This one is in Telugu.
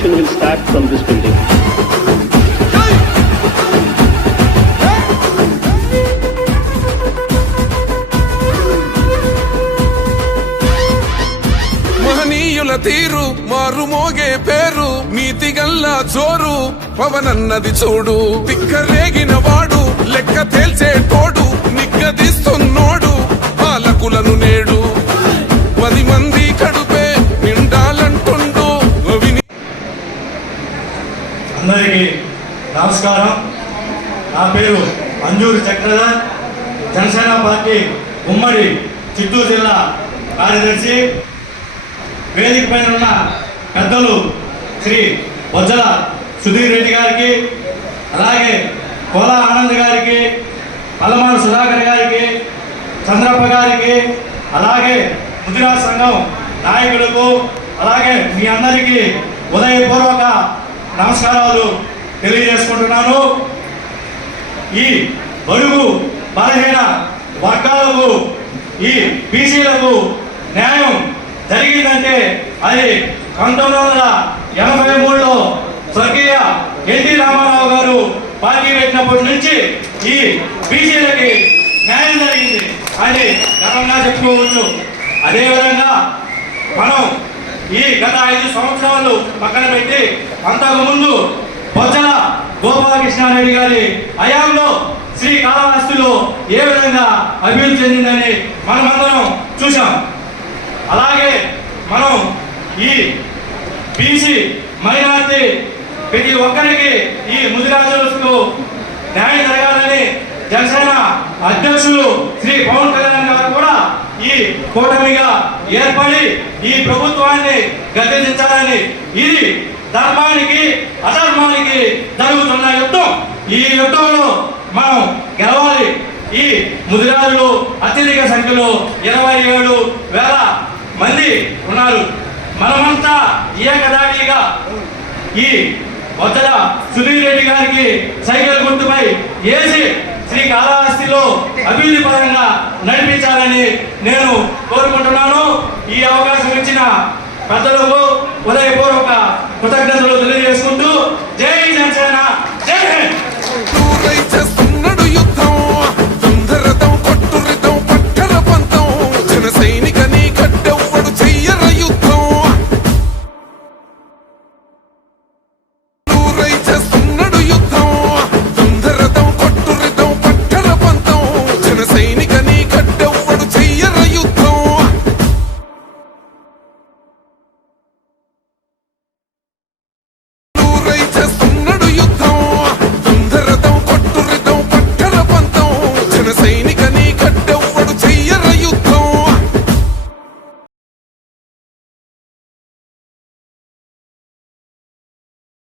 revolution will start from this building. మహనీయుల తీరు మారు మోగే పేరు నీతి గల్లా చోరు పవనన్నది చూడు తిక్కరేగిన వా నమస్కారం. నా పేరు అంజూరి చక్రధర్. జనసేన పార్టీ ఉమ్మడి చిత్తూరు జిల్లా కార్యదర్శి. వేదిక పైన ఉన్న పెద్దలు శ్రీ బొజ్జల సుధీర్ రెడ్డి గారికి అలాగే కోలా ఆనంద్ గారికి పల్లమాన సుధాకర్ గారికి చంద్రప్ప గారికి అలాగే ముదిరా సంఘం నాయకులకు అలాగే మీ అందరికీ ఉదయపూర్వక నమస్కారాలు. తెలియజేసుకుంటున్నాను. ఈ బడుగు బలహీన వర్గాలకు ఈ బీసీలకు న్యాయం జరిగిందంటే అది పంతొమ్మిది వందల ఎనభై మూడులో స్వర్గీయ ఎన్టీ రామారావు గారు పార్టీ పెట్టినప్పటి నుంచి ఈ బీసీలకి న్యాయం జరిగింది. అని గర్వంగా చెప్పుకోవచ్చు. అదేవిధంగా మనం ఈ గత ఐదు సంవత్సరాలు పక్కన పెట్టి అంతకుముందు బొజ్జల గారి హయాంలో శ్రీకాళహస్తిలో ఏ విధంగా అభివృద్ధి చెందిందని మనమందరం చూసాం అలాగే మనం ఈ బీసీ మైనార్టీ ప్రతి ఒక్కరికి ఈ ముదిరాజులకు న్యాయం జరగాలని జనసేన అధ్యక్షులు శ్రీ పవన్ కళ్యాణ్ గారు కూడా ఈ కూటమిగా ఏర్పడి ఈ ప్రభుత్వాన్ని గద్దెదించాలని ఇది ధర్మానికి అధర్మానికి జరుగుతున్న యుద్ధం. ఈ యుద్ధంలో మనం గెలవాలి. ఈ ముదిరాజులు అత్యధిక సంఖ్యలో ఇరవై ఏడు వేల మంది ఉన్నారు. మనమంతా ఏకదాటిగా ఈ వద్దల సునీల్ రెడ్డి గారికి సైకిల్ గుర్తుపై ఏసి శ్రీ కాళహస్తిలో అభివృద్ధి పరంగా నడిపించాలని నేను కోరుకుంటున్నాను. ఈ అవకాశం ఇచ్చిన పెద్దలకు ఉదయపూర్వక కృతజ్ఞతలు